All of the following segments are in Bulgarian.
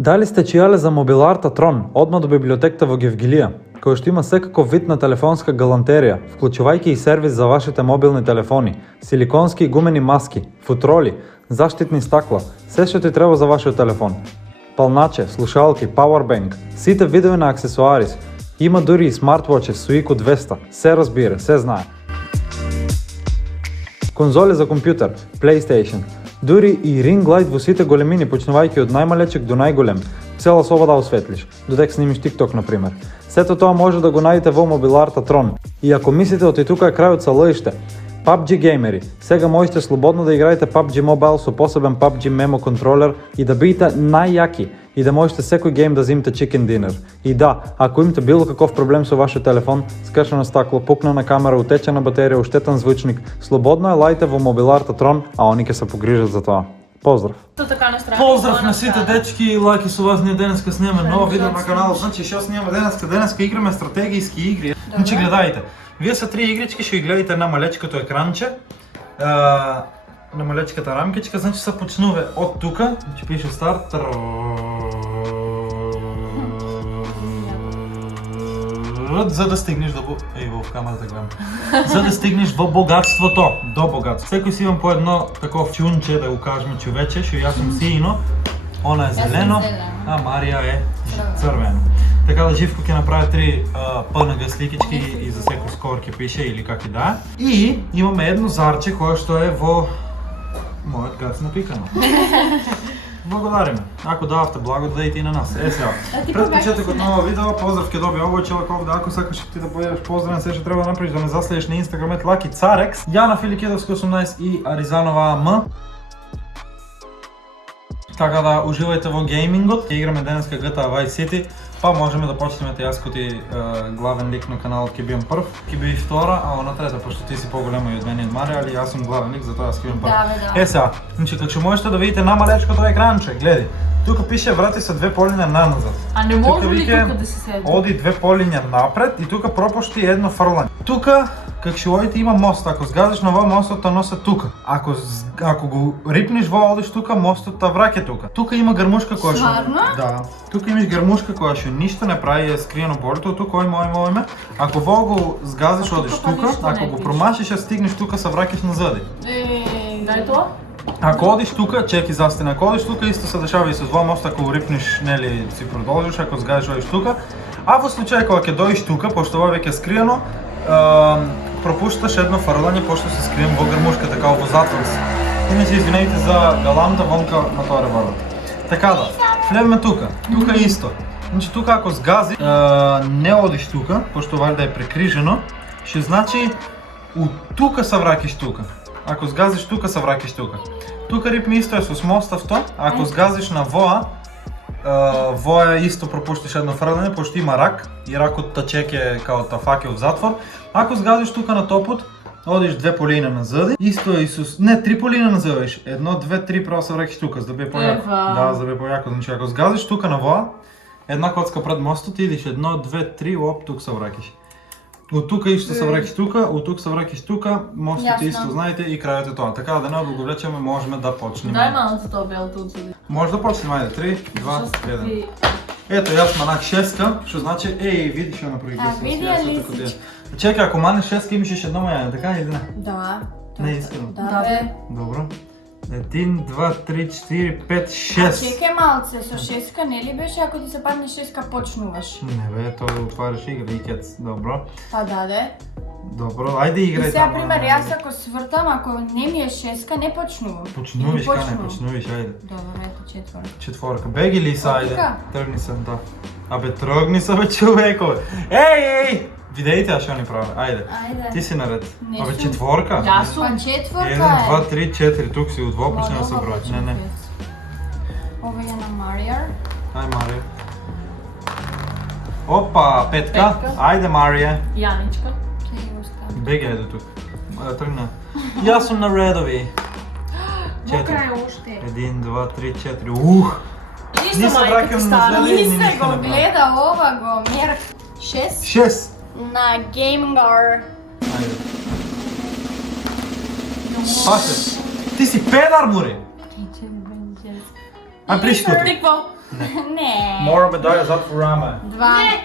Дали сте чијале за мобиларта Трон, одма до библиотеката во Гевгилија, која што има секаков вид на телефонска галантерија, вклучувајќи и сервис за вашите мобилни телефони, силиконски и гумени маски, футроли, заштитни стакла, се што ти треба за вашиот телефон. Палначе, слушалки, powerbank, сите видови на аксесуарис, има дури и смартвочи со IQ 200, се разбира, се знае. Конзоли за компјутер, PlayStation, дури и ring light во сите големини, почнувајќи од најмалечек до најголем, цела соба да осветлиш, додека снимиш TikTok, например. Сето тоа може да го најдете во мобиларта Трон. И ако мислите оти тука е крајот са лъиште, PUBG геймери, сега можете слободно да играете PUBG Mobile со посебен PUBG Memo контролер и да бидете најјаки и да можете секој гейм да зимите chicken dinner. И да, ако имате било каков проблем со вашиот телефон, скршено стакло, пукнана камера, утечена батерија, уштетен звучник, слободно е лајте во мобиларта Трон, а они ќе се погрижат за тоа. Поздрав! Поздрав на сите дечки, лајки со вас, ние денеска снимаме ново видео на каналот. Значи, што снимаме денеска играме стратегиски игри. Значи, гледајте. Вие са три игрички, што ги гледате на малечкото екранче, на малечката рамкичка, значи се почнува од тука, значи пише старт, за да стигнеш до в камерата гледам. За да стигнеш во богатството, до богатство. Секој си имам по едно таков чунче, да го кажеме човече, што јас сум сино, она е зелено, а Марија е црвено. Така да Живко ќе направи три PNG сликички и за секој скор ќе пише или как и да. И имаме едно зарче кое што е во мојот гац напикано. Благодариме. Ако дававте благодејте и на нас. Сега. Пред почетокот на ова видео, поздрав ќе доби овој човек овде, ако сакаш ти да појдеш поздравен, се што треба да направиш да ме заследиш на Инстаграм @Lucky Carex, Јана Филикидовска 18 и Аризанова АМ. Така да уживајте во геймингот, ќе играме денеска GTA Vice City, па можеме да почнеме јас кој главен лик на каналот ќе биам прв, ќе би втора, а она трета, пошто ти си поголема и од мене и Марија, али јас сум главен лик, затоа јас ќе биам прв. Да. Сега, значи како што можете да видите на малечкото екранче, гледи, тука пише врати се две полиња наназад. А не може ли тука да се седи? Оди две полиња напред и тука пропушти едно фрлање. Тука, како што одите има мост, ако згазиш на во мостот те носи тука. Ако го рипнеш во одиш тука, мостот те враќа тука. Тука има грмушка која што да. Тука имаш грмушка која што ништо не прави, е скриено болето, тука ојме. Ако во го згазиш одиш тука, ако го промашиш, стигнеш тука, се враќаш назади. Дај тоа? Ако одиш тука, чеки застина, ако одиш тука исто се дешава и со два моста, ако го рипнеш, нели си продолжиш, ако згадиш одиш тука. А во случај кога ќе дојдеш тука, пошто ова веќе е скриено, пропушташ едно фрлање пошто се скрием во грмушката како во затвор си. Иначе извинете за галамта вонка на тоа револот. Така да, влевме тука. Тука исто. Значи тука ако згази, не одиш тука, пошто валјда е прекрижено, што значи у тука се враќаш тука. Ако згазиш тука, се враќаш тука. Тука рипни исто е со моставто, ако згазиш на воа, воа исто пропуштиш едно фрлање, пошто има рак и ракот та чеке као та факе в затвор. Ако згазиш тука на топот, одиш две полина назади, исто е и со... Не, три полина назадиш. Едно, две, три, право се враќаш тука, за да бие појако. Да, за да бие појако. Значи, ако згазиш тука на воа, една коцка пред мостот, идиш едно, две, три, оп, тук се враќаш. Од тука исто се враќаш тука, од тук се враќаш тука, мостот исто знаете и крајот е тоа. Така да не одговлечеме, можеме да почнеме. Дај малку тоа белото отсуди. Може да почнеме, ајде, 3, 2, 1. Ето, јас манах шестка, што значи, видиш ја направи види. Чекај, ако манеш шестка имаш еш едно мајане, така или не? Да. Не искрено. Да, бе. Добро. 1, 2, 3, 4, 5, 6. А чекај малце, со шестка нели беше, ако ти се падне шестка почнуваш? Не бе, тоа отвараш игра и кец, добро. Па даде. Добро, ајде играј. И сега, пример, јас ако свртам, ако не ми е шестка, не почнувам. Почнувиш, кане, почнувиш, ајде. Добро, ето четворка. Четворка, беги ли са, ајде. Тука? Тргни се, да. Абе, тргни се, бе, човеко. Ей! Видејте што ни прави, ајде. Ајде. Ти си наред. Не Абе, сум. четворка? Јас сум. Па четворка 1, е. 2, 3, 4, тук си, удво почне да се број. Не. Ова е на Марија. Ај, Марија. Опа, петка. Ајде, Марија. Јаничка. Ќе ги оставам. Беги, ајде тук. Тргна. Јас сум на редови. Мокрај е уште. 1, 2, 3, 4. Ух! Исто Не се мајка враќам ти на стара. следен. Ни ништо се го не правам. гледа ова, го мерк. 6 6. на Gamegar. Ајде. Паше. Ти си педар, буре. Aj prišli tu. Какво? Не. Мора бе дай затвораме. 2.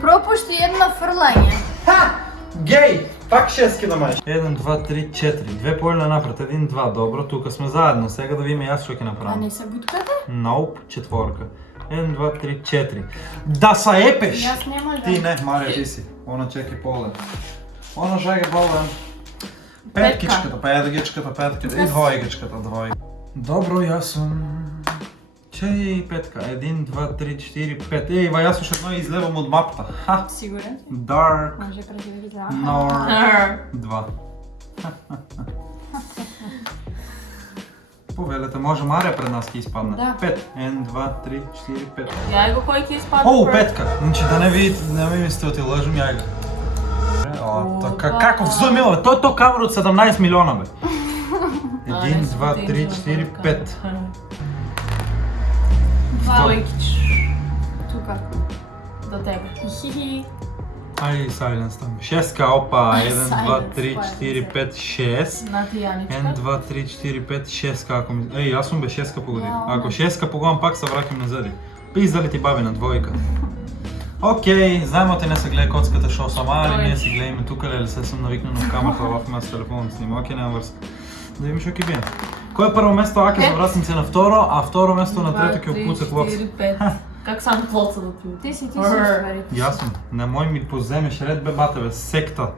Пропушти едно фрлање. Ха! Гей! Пак шестки да маеш. 1, 2, 3, 4. Две поиля напред. 1, 2. Добро, тука сме заедно. Сега да видим јас што ќе А направам. не се бутката? Nope, четворка. 1, 2, 3, 4. Да са епеш! Јас нема да. Ти не, Марија, ти си. Она чеки поле. Она жаге поле. Петка. Петкичката, петкичката, петката и двојгичката, двојка. Добро, јас сум. Чеј петка. 1, 2, 3, 4, 5. Еј, ва јас уште едно излевам од мапта. Ха! Сигурен си? Dark. Може красиво ги изгледа. North. 2. Повелете, може Марија пред нас ќе испадне. Да. 5. 1, 2, 3, 4, 5. Јај го кој ќе испадне? Оу, петка! Значи да не видите, не ми мислите да ти лъжам, ја го. О, така, каков зум има, бе? Тој то камера од 17 милиона, бе. 1, 2, 3, 4, 5. Двојкич. Тука. До тебе. Хихи. Ај, сайленс там. Шестка, опа. 1, 2, 3, Silence, 4, 5, 6. На ти Јаничка. 1, 2, 3, 4, 5, 6 како ми... Еј, јас сум бе шестка погоди. Вау, Ако не. шестка погодам, пак се враќам назади. Пиздали ти баби на двојка. Океј, знаемо ти не се гледа коцката шоу сама, али ние си гледаме тука, леле се сум навикнал на камерата, овако ме с телефоном снима. Океј, нема врска. Да видим што ќе биде. Кој е прво место, Аке за вратници на второ, а второ место на трето ќе опуца клоц. 4, 5. Как сам клоца да ти Ти си ствари. Јас сум. Немој ми поземеш ред бе батеве, секта.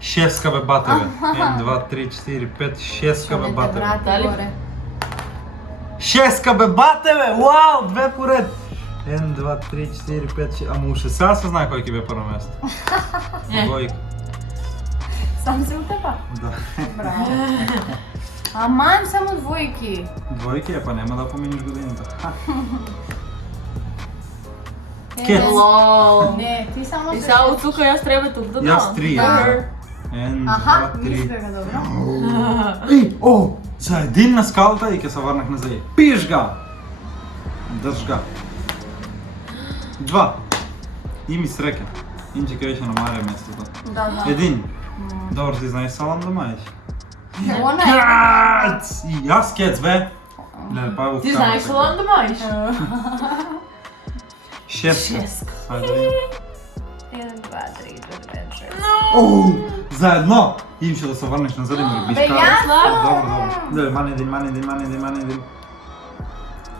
Шестка бе батеве. 1, 2, 3, 4, 5, шестка бе батеве. Дали? горе. Шестка бе батеве! Вау, две поред! 1, 2, 3, 4, 5, 6... Ама уште сега се знае кој ќе бе прво место. Не. Двојка. Сам се утепа? Да. Браво. Аман, само двојки. Двојки е, па нема да поминиш годината. Е, Кет. Лол. Не, ти само И се... сега от тука јас треба тук да дам. Јас 3, Да. 1, Аха, 2, ми 3. избега добро. Ей, о! За един на скалата и ќе се врнах назад. Пиш га! Држ га. 2. И ми среќа. Инче ќе беше на Марија местото. Да, да. 1. Добро, ти знаеш салам да маеш. Она е. Кац! И јас кец, бе! Леле, па го Ти знаеш ли да маеш? 6. Шестка. Ајде да видим. 1, 2, 3, 4, 5, 6. Оу! Заедно! Имаше да се върнеш назад и ме Бе, ребиш кара. јас Добро, добро. Леле, мани един, мани един, мани един, мани един.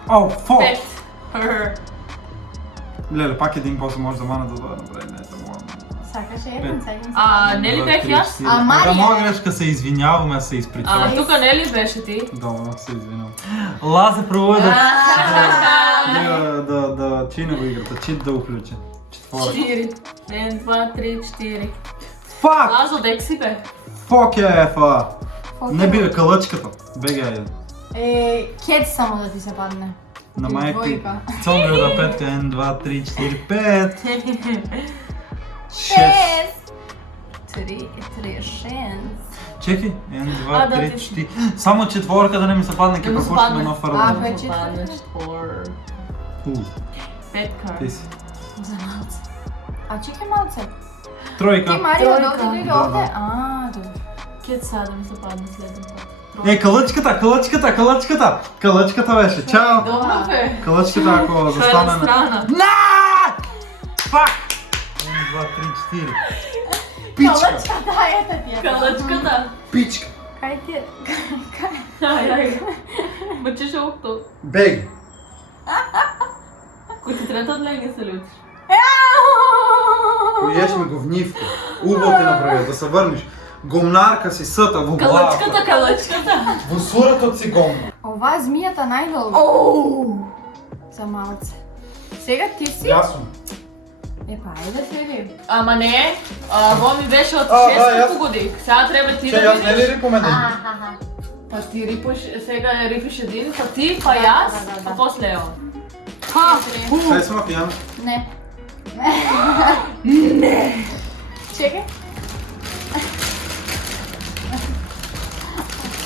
Оу, фок! 5. Леле, пак един после може да мана да дойде напред, не е това. Сакаш еден, сегам А, не ли бех јас? А, Марија? Да, моја грешка, се извинявам, аз се А, изпричавам. тука не ли беше ти? Добро, се извинявам. Лазе проводи да чини го играта, чит да уключи. Четворка. 4. 1, 2, 3, 4. Фак! Лазо, дек си бе? Фок е, фа! Не бива калъчката. Бега е. Кет само да ти се падне. На Или майка ти. двојка. Цонгра да петка, 1, 2, 3, 4, 5, 6. 3, 6. Чекай, 1, 2, А, да, 3, ти си. 4. Само четворка да не ми се падне, Да ке ми се пропушим падне. едно А, фърдане. бе. Падне четвор. Петка. Ти си. За малце. А чекай малце. Ти Тройка. Марио Тройка. да отиде Да, овде? да. А, добре. Кет сега да ми се падне следен път. Калъчката беше. Чао! Добро бе. Калъчката, ако Що е на застане на... страна? Фак! 1, 2, 3, 4. Пичка! Калъчка, да, ето ти е. Калъчката. Пичка! Кај ти е? Ај. Мъчиш окто. Бег! Кој ти трета от леге се лютиш? Поеш ми говнивка. Убаво ти направи, да се върнеш. Гомнарка си съта во главата. Калъчката. Во суратот си гомна. Ова е змијата најдолу. За малце. Сега ти си? Јас сум. Па, ајде да се видим. Ама не, во ми беше од А, да, 6 јас- погодих. Сега треба ти Че, да јас не ли видиш. рипам един? Па ти рипаш, сега рипаш един, па ти, па јас, Да. па после ео. Кај сме пијан? Не. Чекай.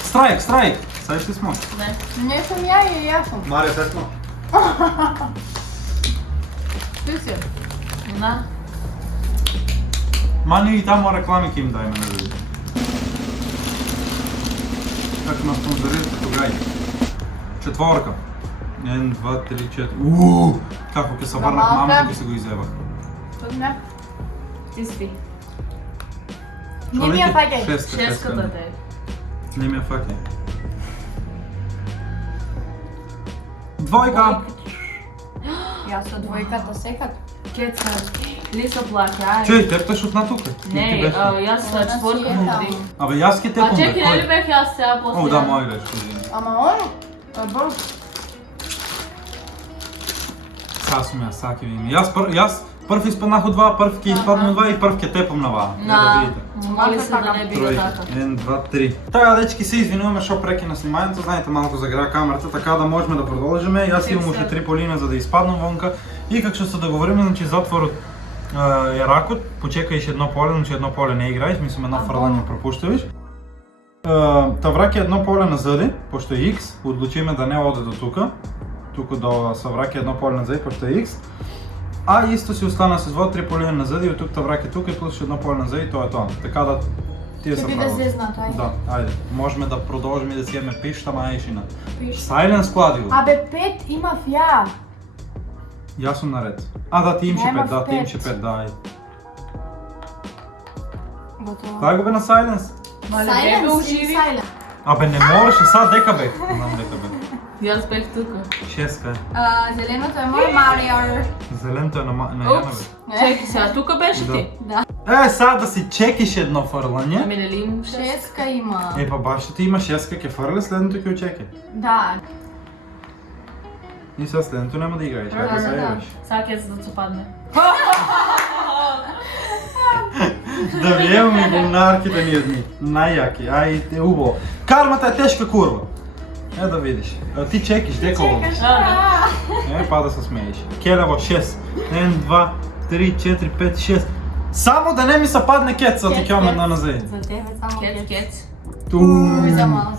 Страйк, страйк! Сега ще сме. Не. Не сум ја и јас сум. Марија, сега сме. Ти си. На. Мани и тамо реклами ке им дајме на люди. Как нас спонсорирате тогава? Четворка. 1, 2, 3, 4. Како ке се върнах мамата, ке се го изебах. Тук не. Ти спи. Не ми я фаќај. Шеската те. Не ми я фаќај. Двојка. Јас со двојката секад. Кеца. Лиса плака, ај. Чуј, тепташ от натука. Не, јас са четворка внутри. Абе, јас ке А тепам, бе, чеки, нели бех јас сега после? О, да, моја грешка, извини. Ама он, бр. Сега сум јас, саки ви име. Јас прв испаднах од два, прв ке испаднам од два и прв ке тепам на ваа. Не да видите. Моли се да не биде така. 1, 2, 3. Така, дечки, се извинуваме шо прекина снимањето, знаете малку загря камерата, така да можеме да продолжиме. Јас имам уште 3 полина за да испаднам вонка. И как што се договориме, значи затворот е ракот, почекаиш едно поле, значи едно поле не играиш, мислам едно фрлање пропуштуваш. Та враќа едно поле назади, пошто е X, одлучиме да не оде до тука. Тука да се враќа едно поле назади, пошто е X. А исто си остана со 2-3 полина назади, од тук та враќа тука и плюс едно поле назади, тоа е тоа. Така да тие се Ќе биде правило. зезнато, ајде. Да, ајде. Можеме да продолжиме да си јеме пишта мајшина. Пиш. Silence складио. Абе, 5 имав ја. Јас сум наред. А да, ти имаше Немав 5, да, ти имаше пет. 5, да, ајде. Готово. Кај го бе на Silence? Мале, бебе уживи. Silence. Абе, не можеше, сад дека бех. Знам дека бех. Јас бех тука. Шеска е. Зеленото е мој Марио. Зеленото е на Јана бе. Упс. Чеки сега, тука беше ти? Да. Сад да си чекиш едно фрлање. Ами нели имам 6? Шеска има. Па баш ти има шеска, ке фрли, следното ќе очеке. Да. И сега следното нема да играеш, како се да. јавиш. Сега кеца да се падне. Да ви имаме гумнарките ние дни. Најјаки, ајде убаво. Кармата е тешка курва. Да видиш. Ти чекиш, дека Чекаш. Да, па да се смееш. Келево 6. 1, 2, 3, 4, 5, 6. Само да не ми се падне кеца, ти ќе на назад. За тебе само Кец, кец. Уј, за мас.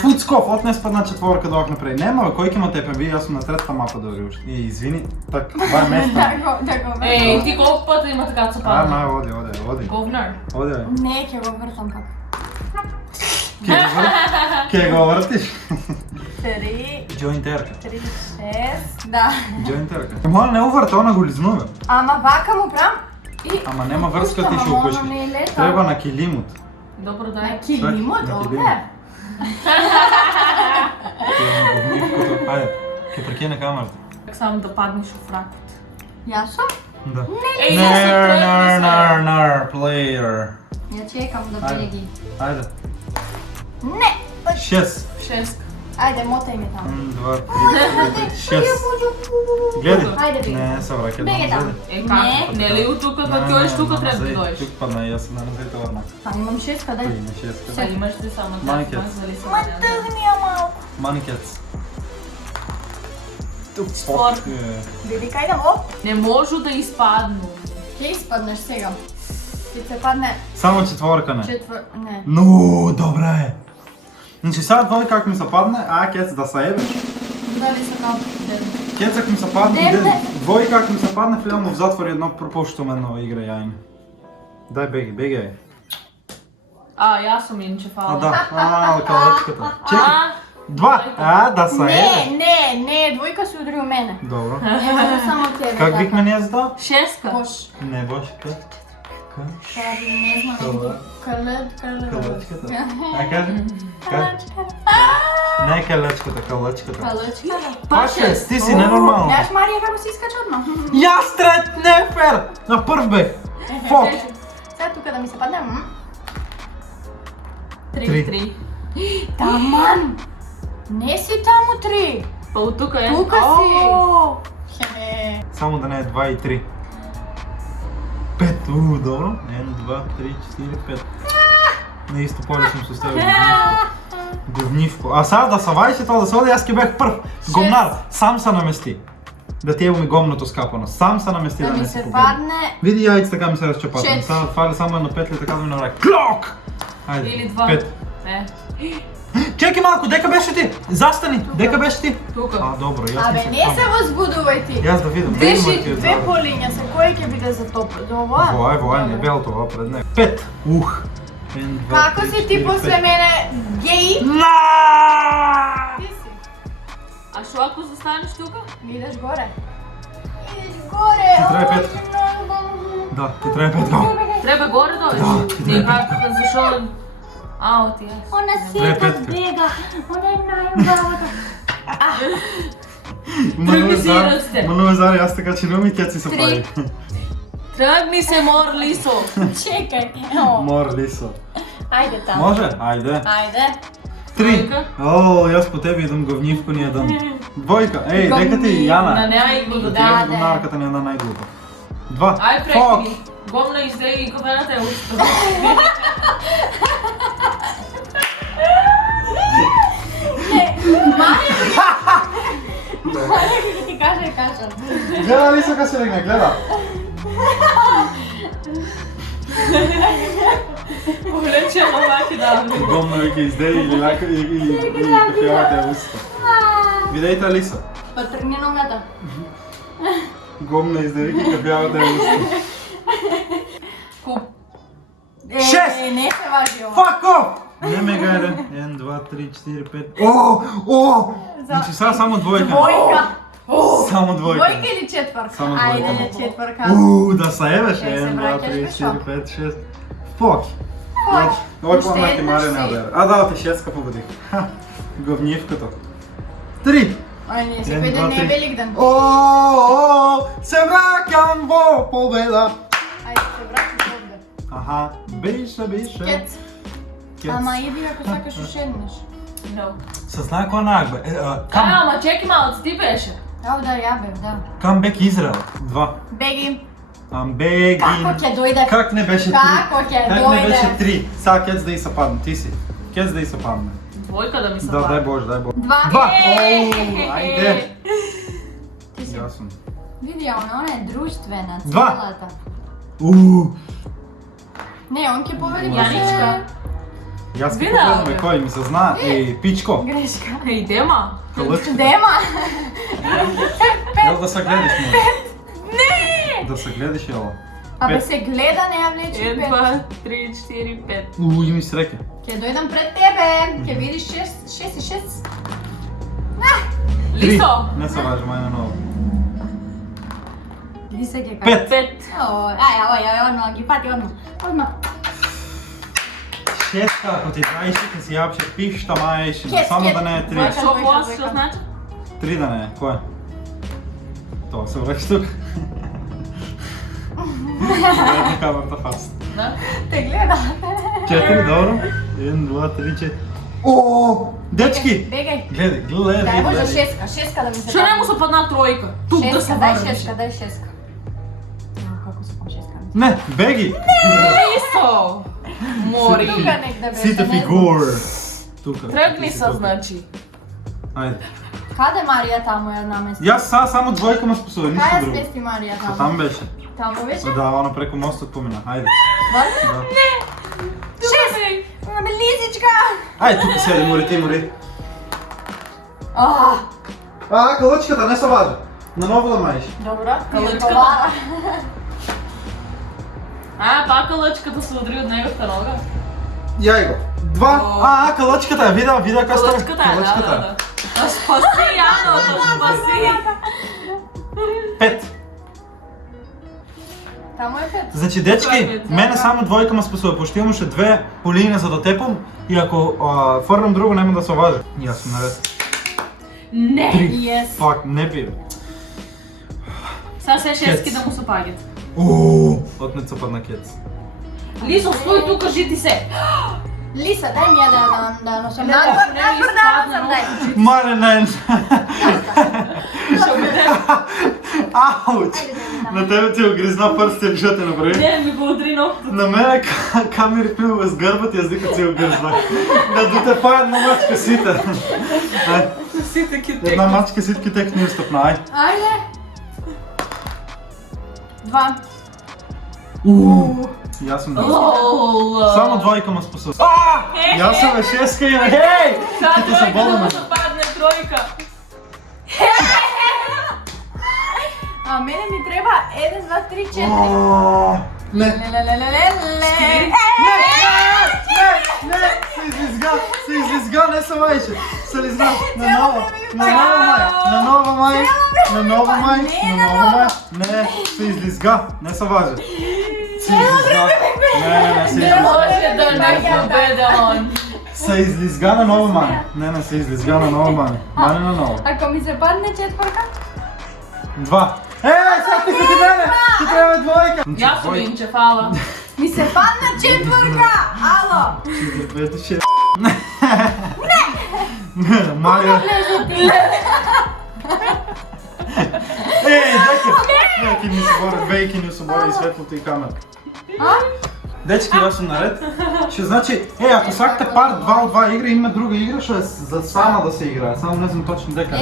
Фуцков, отнес падна четворка долу напред. Нема, бе, кој ќе ма тепе? Ви, јас сум на третата мапа дори уште. Извини, так, два е место. Да го Ей, ти колку пати има така да се падне? Оди. Говнар. Оди, бе. Не, ќе го вртам пак. Ке го вртиш? 3, Джоинтерка. 3, 6, да. Джоинтерка. Моја не уврта, она го лизнува. Ама вака му прам и... Ама нема врска ти Ама што укушиш. оно не е лета. Треба на килимот. Добро да На е. килимот, На овде. килимот. Ајде, ке прекине камерата. Как само да паднеш у фракот. Јас сум? Да. Ей, јас се тръгна Нар, player. Ја чекам да Ајде. беги. Ајде. Не! 6. Шест. Ајде, мотај ме таму. 1, 2, 3, 4, 5, 6. Гледай. Ајде, беги. Не, се враќа Беги таму. Е, как? Не ли у тука, кога ти одиш тука треба да дојдеш. Тук падна, јас на назад врна. Па имам 6, дај. Има 6. Сега имаш ли само Манкет. телефон, зали се Ма варианта? тъгни ја малко. Манкец. Четворка. Биби, кај идам? Оп! Не можу да испадну. Ќе испаднеш сега. Ќе се падне Само четворка не. Не. Ну, добре е. Значи сега двој как ми се падне, а кец да се ебеш. Дали се као? Кец как ми се падне, Дебе. двој как ми се падне, влезам в затвор и едно пропуштам едно игра јајне. Дај беги, бегај. А, јас сум инче, А фала. да, калачката. Чекай. Два, да се ебе. Не, двојка се удри у мене. Добро. Ево само тебе. Как викме ние за тоа? Шестка. Кош. Не, Бош, Кари, не знам. Калачката. Ај кажи. Не калачката, калачката. Калачката. Па шест. Ти си ненормално. Знаеш Марија како си искача одма? Јас трет, не е фер! На прв бех. Фок. Сега тука да ми се падне. Три. Таман! Не си таму 3. Па у тука е. Тука си. О, Хе. Само да не е 2 и 3. 5, добро. 1, 2, 3, 4, 5. На исто поле сум се оставил говнивко. А сега да се вајше тоа да се оди, јас ке бех прв. Гомнар, сам се намести. Да ти ево ми гомното скапано. Сам се намести Да да ми не си се победи. падне. Види јајце така ми се разчопатам. Шест. Сега фали само едно петли така да ми навраќа. Клок! Ајде, или два. 5. Не, Чекай малку, дека беше ти? Застани, дека беше ти? тука. А, добро, јас Абе, мислам не таму. се возбудувај ти. Јас да видам. Деши две полиња се, кој ќе биде за топ? За ова? Вој, не бел тоа пред него. 5. 1, 2, Како 3, си ти 4, после 5. мене станеш тука? Идеш горе. Идеш горе. Ти трябва петка. Да, ти трябва петка. Треба горе дойдеш? Никак, защо? Ау, ти аз. Она Трябва сета петка. бега. Она е най-убавата. Тръгни си ръцете. Зари, аз така че люми, тя си се прави. Тръгни се, мор, лисо. Чекай. Ево. Мор, лисо. Айде там. Може? Айде. Айде. 3. О, аз по тебе идам говнивко ни ядам. Двойка. Ей, дека ти, Яна. На най-глупата. Да, Да, ти гумнарката ни една най-глупа. 2. Ай, прекини. Гомна излеги кафената е устата. Маля ги ти кажа. Гледа Лиса ка се легне, гледа. Погледче, малаки давам. Гомна вики издели или кафявата е устата. Видейте Лиса. Потръгни ногата. Гомна издели и кафявата е устата. Куп. Шест! Не се важи ова. Fuck off! Не ме гайде. 1, 2, 3, 4, 5. О! Значи сега само двойка. Двойка. Само двойка. Двойка или четвърка? Само двойка. Айде, четвърка. Да се ебеш. Ще се 1, 2, вракеш 3, бешо. 4, 5, 6. Фоки. Ой, Още по-на ти една Мария си. не бера. А, да, ти шестка победих. Говнивката. 3. Ай, ние си Един, пойде два, не три. е Великден. О, се вракам во победа. Айде, се врати ovdje. Аха, беше. Кец. Ама иди ако сакаш ушеднеш. No. Се знае кој најак бе. Ама, чеки малко, ти беше. Ау да, ја бев, да. Come back Израел. 2. Беги. I'm begging. Како ќе дојде? Как не беше 3? Како ќе Как не дојде? беше 3? Сега кец да и се падне. Ти си. Кец да и се падне. Двойка да ми се Да, дай пада. Боже, дай Боже. Два. 2. О, ајде. Ти си. Јасно. Види, она е друштвена, Два. целата. Не, он ќе победи Јаничка. Јас ке Видела погледаме бе. кој ми се зна. Ей, пичко. Грешка. Идема. Калъчка. Дема. Јас да се гледаш му. Не! Да се гледаш јело. Абе Пет. се гледа, не ја влечи 1, пет. 2, 3, 4, 5. Ми среќа. Ќе дојдам пред тебе. Ќе видиш 6 и 6. Лисо. Не се важи, мајна ново. Види се ќе 5. 5. Ај, одма, ги пати одма. Одма. 6 ако ти знаеш, ќе си јапше пишта маеш, Кец, само кец. да не е 3. Двојка. Шо влас, што значи? 3 да не е, кој е? Тоа се вреш тук. Гледам камерата фаст. Да? Те гледа. 4, добро. 1, 2, 3, 4. О, дечки! Бегај. Гледай. Дај може шестка, шестка да ми се Што не му се падна тројка? Тук да се Шестка, дај върнеш. шестка, дај шестка. Како се пам шестка? Не, беги! Лисо. Мори. Тука нек да беше. Сите не знам. фигур. Тука. Тръгни се, значи. Ајде. Каде Марија таму ја намести? Јас само двојка ме способен, Кај ништо ја друго. смести Марија Па таму? там беше. Таму беше? Да, оно преко мостот помина. Ајде. Стварно? Да. Шест. Аме лизичка! Ајде, тука седи, мори, ти мори. А, калъчката, не се важи. На ново да маеш. добро. Калъчката. Пака лъчката се удри от неговата нога. Јај го. 2. Калъчката, вида кај става. Калъчката е, да. Спаси Яното, спаси. 5. Таму е пет. Значи, дечки, мене само двојка ме способен, пошто имаше две полини за да тепам и ако фърнам друго, нема да се важи. Јас сум наред. Не. 3. Yes. Фак, не би. Сега се шестки да му се пагат. Отнет се падна кец. Лизо, стой тук, кажи ти се. Лиса, дај ми ја да носам. Не, Надвор, не ми надвор, изпадна надвор, дај. Мале, не. Ще биде. Ауч! На тебе ти огризна пръстен, що те направи? Не, ми го удри ногтото. На мене камери пилува с гърбът и аз дика си огризна. На дуте па една мачка сите. Си таки Една тек. мачка ситки тек ни устъпна, ай. Ајде. 2. Јас сум Лол. само двојка ме способен. Јас сум бе шестка и на хей! Сега Ти се тройка да болна. му се падне тройка. А мене ми треба 1, 2, 3, 4. Не. Лелелелелеле. Не, Се излизга, не се майче. Се излизга. На нова май. Не, се излизга. Не се важи. Се излизга. Не, се Не излизга. може да не победа он. Се излизга на нова май. Не, се излизга на нова май. Мане на нова. Ако ми се падне четвърка? 2. Сега ти ходи мене! Ти трябва двойка! Ясно, Инче, фала. Ми се падна четвърка! Ало! 4, 5, 6. Не! Мария! Дечки ни събори, вейки ни събори и светлото и камерата. Дечки, аз съм наред. Ще значи, ако сакате пар 2 от 2 игри, има друга игра, ще е за сама да се играе. Само не знам точно дека.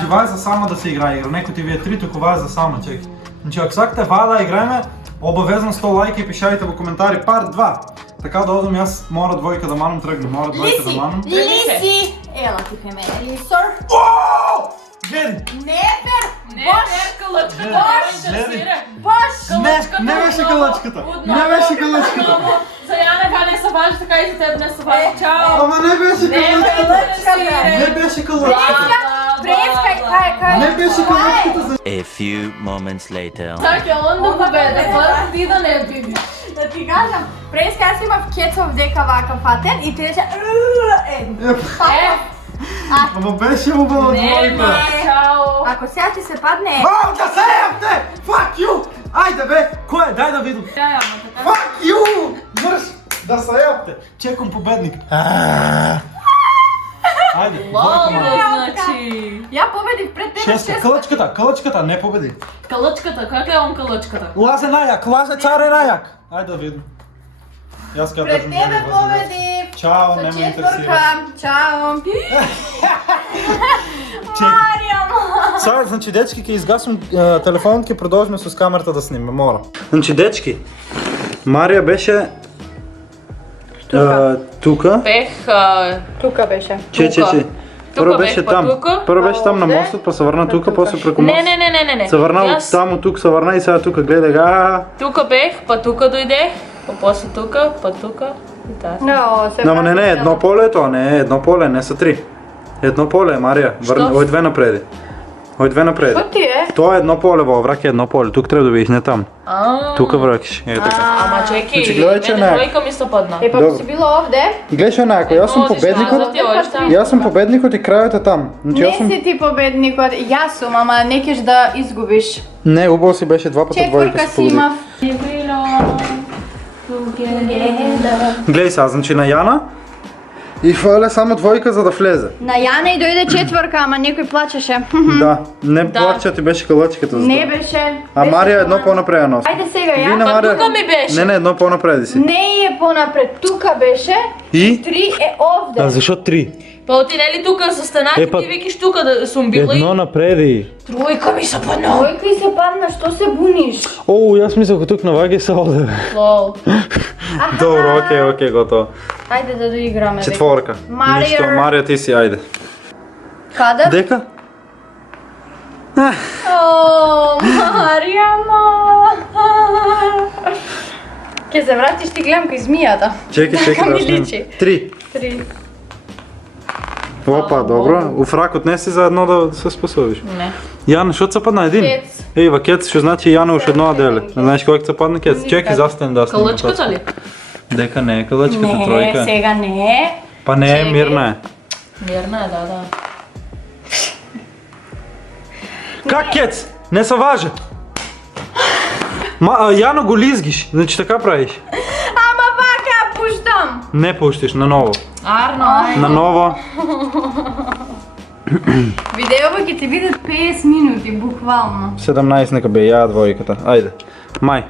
Жива е за сама да се играе игра. Некои ти ви е 3, това е за сама, чекай. Значи, ако сакате вада да играеме, обавезно 100 лайка и пишайте во коментари пар 2. Така да одам аз, мора двойка да манам тръгна, мора двойка да манам. Лиси! Ела ти при мене, Лисор. Гледай! Не е фер! Не, кълъчката, не ме интересира. Бош! Не беше кълъчката! Не беше кълъчката! За Яна не се важи, така и за теб не се важи. Чао! Ама не беше Не ме кълъчката! интересира. Не беше кълъчката! Прескай, кай! Не беше кълъчката за... A few moments later. Чакай, он да победа, първо ти да не видиш. Да ти кажам, прескай аз имах кецов дека вака фатен и ти рече Ама беше убава Не, двойка! ма, чао! Ако сега ти се падне... Да се ебте! Fuck you! Айде бе! Кой е? Дай да видим! Ама така. Fuck you! Мърш! Да се ебте! Чекам победник! Айде, двойка Лоло, мама! значи. Я победих пред тебе Шестка, кълъчката, не победи! Кълъчката, как е он кълъчката? Лазе наяк, царе наяк! Айде да видим! Аз казвам, Пред тебе победих! Чао, не ме интересира. Четвърка! Чао! Чек. Мариам! Сега, значи, дечки, ке изгасвам телефон, ке продължим с камерата да снимаме, мора. Значи, дечки, Мария беше тука. Бех, Тука беше. Че. Първо бех, беше па там. тука. Първо беше там на моста, па се върна тука, после преко мост. Не. Се върна от Аз там, от тук се върна и сега тука, гледай га. тука бех, па тука дойдех, па после тука, па тука и така. Ама не, едно поле е то, не, едно поле, не са 3. Едно поле, Мария, ой 2 напреди. Ой 2 напреди. Що ти е? То е едно поле, във врак е едно поле, тук трябва да видиш, не там. Тук вракиш, е така. Ама чеки, Значи, гледай, че мене не е. двойка ми се падна. Па Добре. си било овде? Гледаш еднako, аз съм победникът. Аз съм победникът и краят е там. Значи, аз Не съм... си ти победникот, јас сум, ама не кеш да изгубиш. Не, убаво си беше два пъти двойка Четвърка си си победи. имав. Гледай сега, значи на Яна и хваля само двойка, за да влезе. На Јана и дойде четвърка, ама некој плачеше. Да, не плача, ти беше калъчката. за Не това. беше. А Мария едно по-напред носи. Ајде сега Вие ја. на Мария... тука ми беше. Не, едно по-напред си. Не е понапред, тука беше. И? 3 е овде. защо 3? Па отидели тука за стената, Па- ти викаш тука да сум била и напреди. тройка ми се падна. Двойка и се падна, што се буниш? О, аз мислях тук на ваги са оде. Лол. Добро, окей, готово. Ајде да доиграме. веќе. Четворка. Мария. Нищо, Мария ти си, айде. Кадар? Дека? О, Маријама. Ке се вратиш ти гледам кај змијата. Чекай, Така ми да снимам. личи. 3. 3. Опа, добро. У фрак отнеси за едно да се способиш. Не. Яна, що се падна един? Кец. Ей, ва кец, ще значи Яна уж едно деле. Не знаеш кой се падна кец? Чекай, застане да снимам. Кълъчката ли? Дека не е кълъчката, Не, тройка. сега не е. Па не е, Чекай. мирна е. Мирна е, да. Как кец? Не се важи. Яна го лизгиш, значи така правиш. Ама вака, пуштам. Не пущиш, наново. Арно. Наново. Видеова ќе ти видат 50 минути, буквално. 17 нека бе, ја двойката. Айде. Май.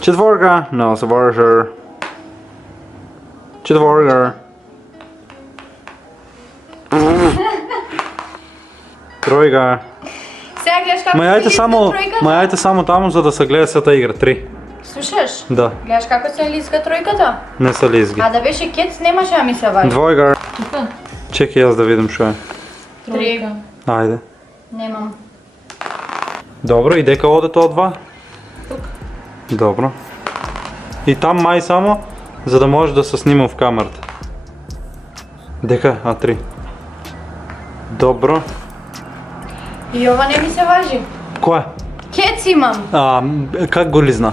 Четворка. No, се вържа. Четворка. Тройка. Сега гледаш како Мајайте само таму за да се гледа сета игра. 3. Слушаш? Да, Гледаш како се лиска тройката? не са лизги. А да беше кец, немаше да ми се вади. Двойка. Тука. Чекай аз да видим шо е. Тройка. Айде. Немам. Добро, и дека оде тоа 2? Добро. И там май само за да може да се снима в камерата. Дека, А3. Добро. И ова не ми се важи. Кое? Кец имам. Как го лизна?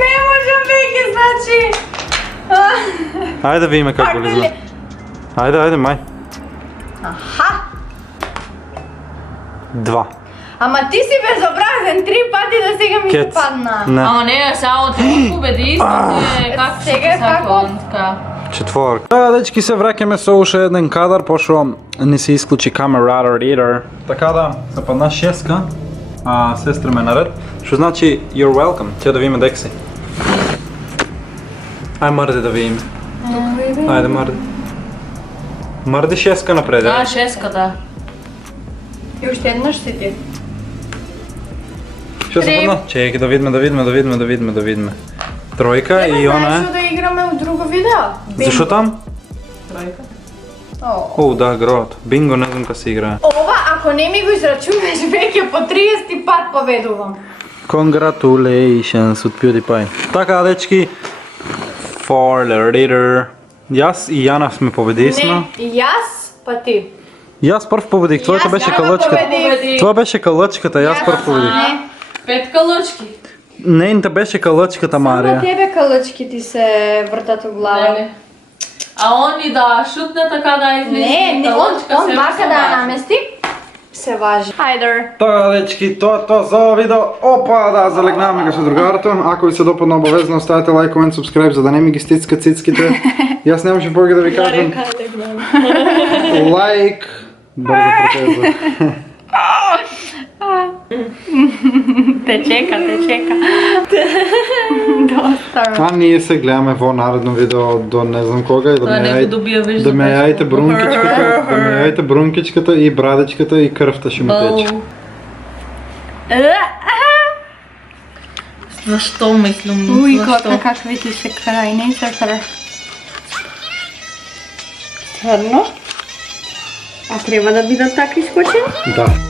Не можам веќе, значи. Айде да видиме как го лизна. Айде, май. Аха. 2. Ама ти си безобразен, 3 пати да сега ми се Кец. падна. Не. Ама не, само ти победи, истите как Сега е како? така. Четворка. Да, дечки, се враќаме со уште еден кадар, пошто не се исклучи камерата ридер. Така да, се падна 6, а сестра ме наред. Што значи you're welcome. Ќе да видиме дека си. Ај мрди да видиме. Ајде мрди. Мрди 6 напред. Да, 6 да. И уште еднаш си ти. Што се падна? Чеки да видиме. Тројка и она Знаеш е. да играме у друго видео? Зашо там? Тројка. О. Да, грот. Бинго не знам как се играе. Ова, ако не ми го израчунеш, веќе по 30 пат победувам. Congratulations от PewDiePie. Така, дечки, for the leader. Јас и Јана сме победисме. Не, и јас, па ти. Јас прв победих, твојата Јас беше Јана калъчката. победих. Това беше калъчката, јас прв победих. Не. 5 калъчки. Нейната беше калъчката, Само Марија. тебе калъчки ти се вртат у глава. Леле. А он и да шутне така да излезе. Не, он бака да ја намести. Се важи. Хајдер. Така, дечки, тоа е тоа за ова видео. Опа, да, залегнаваме го со другарото. Ако ви се допадна, обавезно оставете лайк, комент, субскрайб, за да не ми ги стицкат цицките. Јас немаше повеќе да ви кажам. Лайк. Брзо протеза. Те чека. Доста. А ние се гледаме во наредно видео до не знам кога и да ме јајте брункичката и брадичката и крвта ќе ми тече. Защо мислам? Уй, какви ти се крајница крв. Стварно? А треба да бидат така искочени? Да.